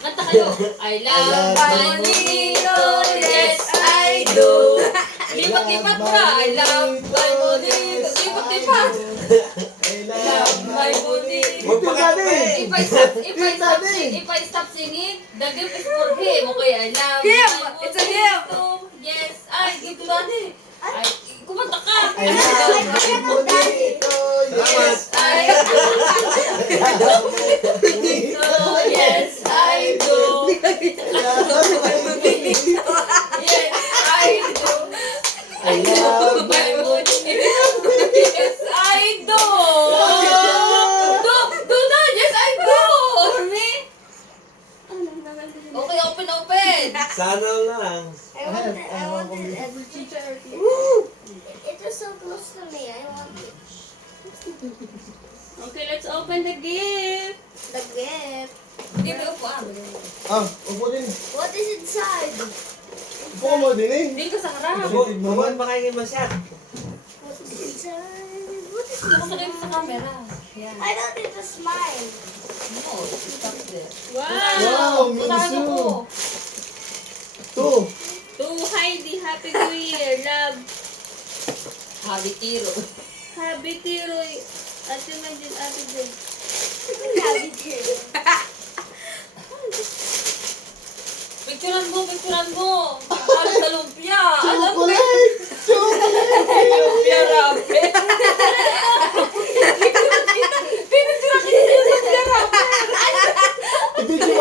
Kanta kayo. I love my monito, yes I do. Lipat-lipat pa. I love my monito. Lipat-lipat. I love my monito. Magpakati. If I stop singing, the gift is for him. Okay, I love Him! my It's a him! monito. Yes, I give to daddy. Ay, kumanta ka. I love my monito. Yes, I do. Yes, I do. Yes, I do. I love my monito. Yes, I do. Do na. Yes, I do. For me? Okay, open. Sana lang. I wanted it. It was so close to me. I want it. Okay, let's open the gift. The gift. Hindi mo upo ah. Upo din. What is inside? Upo ka mo din eh. Hindi ka sa harap. Buwan makaingin mo siya. What is inside? What is Gusto ko sa camera. Yan. I thought it was mine. No, stop there. Wow! Wow, Puntahan mo po. Two. To Heidi, Happy New Year, love. Habi tiro. Happy Tiroy. Ate Majin, Ate Jen. Rabbit here. Picturean mo. Alam na lumpia. Alam mo. Chocolate! Lumpia rape. Pinicturean kita yung lumpia rape. I-video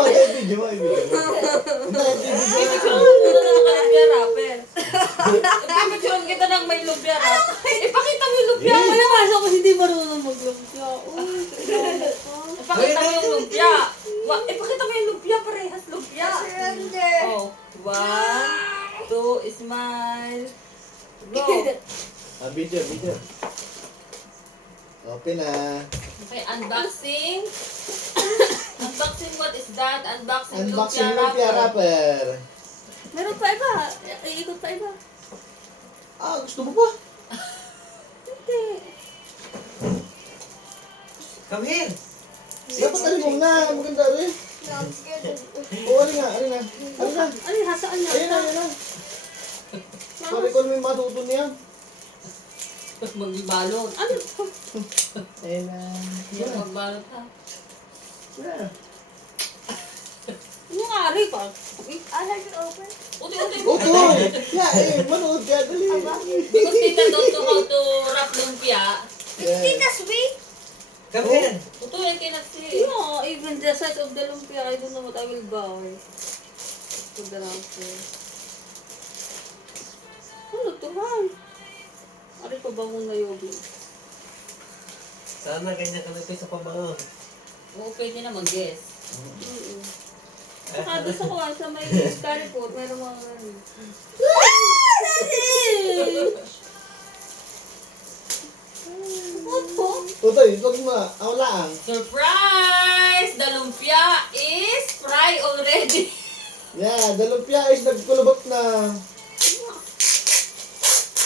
mo. Pipicturean mo muna na naka-lumpia rape. Pipicturean kita ng may lumpia rape. Ipakita mo yung lumpia. Wala masa ko hindi marunong maglumpia. Uy, kailangan ko. Ipakita mo yung lumpia. Ipakita mo yung lumpia. Parehas lumpia. Surrender. Oh. 1, 2, smile. Go. Video. Open na. Okay, unboxing. Unboxing, what is that? Unboxing Unboxing lumpia lumpia wrapper. wrapper. Meron pa iba. Iikot pa iba. Gusto mo pa? Hindi. Come here. Dapat alin mo na. Maganda rin. No, I'm scared of Alin na. Ano yung hasaan niya? Ayun na. Pare ko naman matuto niya. Tapos magbibalot. Ano? Ayun na. Hindi magbalot ha. Ano nga rin pa? I have to open. Uti-uti mo. Oto! Manood ka. Dali. Because Tita don't know how to wrap lumpia. Yeah. Tita sweet. Come here. Uto yung kinasi. No, even the size of the lumpia, I don't know what I will buy. For the wrapper. Ano to, Han? Ari pa ba mong nayobi? Sana ganyan ka na sa pabango. Oo, pwede na mag-guess. Saka doon sa kuha, sa may curry pot, meron mga ano. What po? Otoy, wag mo. Ako lang. Surprise! The lumpia is fry already. Yeah, the lumpia is nagkulubot na.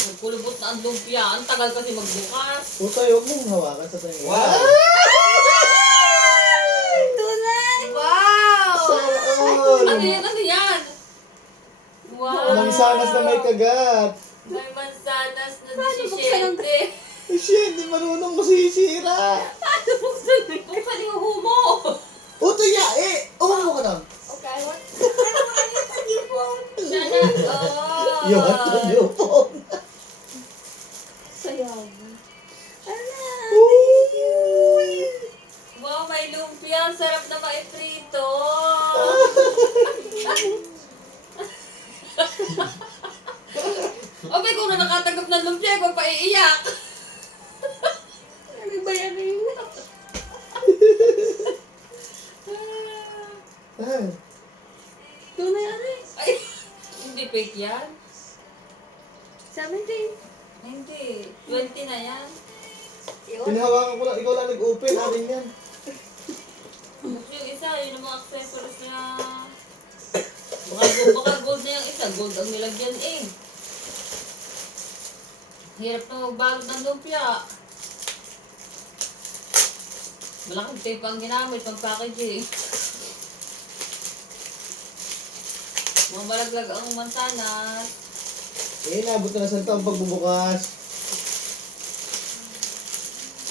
Nagkulubot na ang lumpia. Ang tagal kasi magbukas. Otoy, huwag mong hawakan sa tayo. Wow. Tunay! Wow. Ano yan? Wow! Mansanas na may kagat. May mansanas na Paano buksan ang- disisiyente. Shit, di marunong masisira. Paano buksan mo? Buksan yung humo. Otoy, uwan mo ka na. Okay, I want a new phone. Sana, oh. You want the new phone. Sayaw. Ala! Wow, may lumpia. Ang sarap na maiprito. O, may kung na nakatanggap ng lumpia, ikaw pa iiyak. Ano ba yan yun? Tunay ano eh. Ay, hindi fake yan. 17. Hindi. 20 na yan. Pinahawakan ko lang, ikaw lang nag-open, amin yan. Yung isa, yun ang mga accessories na... Baka gold na yung isa. Gold ang nilagyan eh. Hirap na magbalot ng lumpia. Malaking tape ang ginamit pang packaging. Mamalaglag ang mansanas. Eh, naabot na sa taong pagbubukas.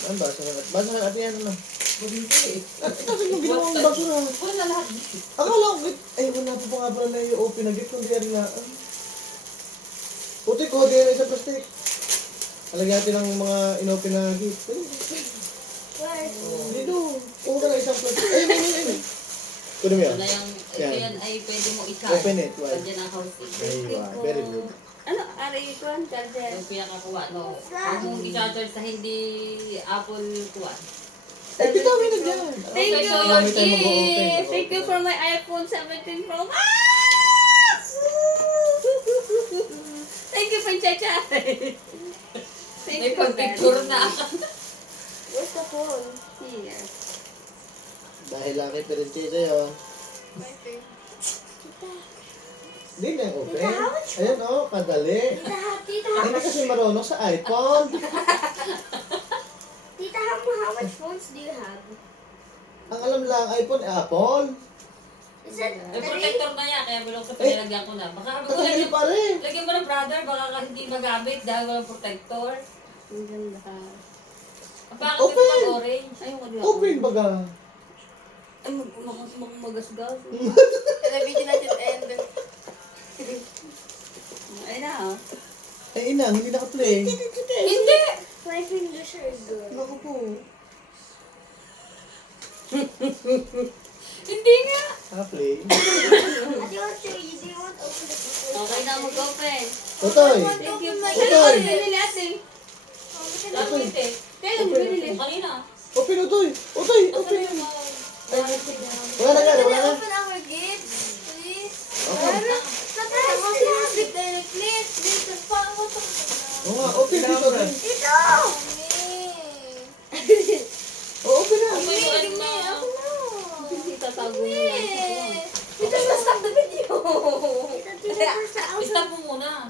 Ano ba? Basa na natin yan, ano? Kasi yung ginawang basura. Wala na lahat. Akala ko, ay, wala pa nga pala na i-open na git, kundi rin na. Puti ko, di yan sa plastic. Alagyan natin ang mga in-open na git. Where? Dito, kuha ka na isang plastic. Ay. Kunin mo yan. Ito na yung, ito Yan. yan ay pwede mo i-charge. Open it, why? Nandiyan ang housing. Very good. Ano? Aray ko ang charger. Yung pinakakuha, no? Huwag mong i-charge sa hindi Apple kuha. Ay, bitawin na dyan. Thank Okay, you. so Marami tayong mag-open. Thank you for my iPhone 17 Pro Max! Thank you for Chacha. Thank May you, pag-picture Daddy. na. Where's the phone? Here. Dahil laki pirinche sa'yo. Hindi na yung open. Ayan o, kadali. Tita, Hindi kasi marunong sa iPhone. Tita, how much phones do you have? Ang alam lang, iPhone, Apple. Is it May three? protector na yan, kaya bilog sa pinalagyan ko na. Baka Kadali pa rin. lagyan mo ng brother, baka hindi magamit dahil walang protector. Ang ganda. Ang bakit Open. ito pag-orange? Ayoko din. Open baga. Ay, magasgas. Television natin and Ay na, oh. Ay ina, hindi naka-play. Hindi! my fingers are good. Naku po. Hindi nga! Naka-play. I do want to, do you want to open the before? Okay na, mag-open. Totoy. Thank you. Open. Kailan mo binili ate? Lapit eh. Kailan mo binili? Kanina. Open, Otoy. Otoy, open. Wala na yan, wala na. Open our gifts, please. Okay. Sometimes we have it directly. There's a phone. What's up? Oo nga, open dito. Open. Ito! Oh, open na. May ano na. Hindi tatago mo lang. Tita, stop the video. Tita, Stop mo muna.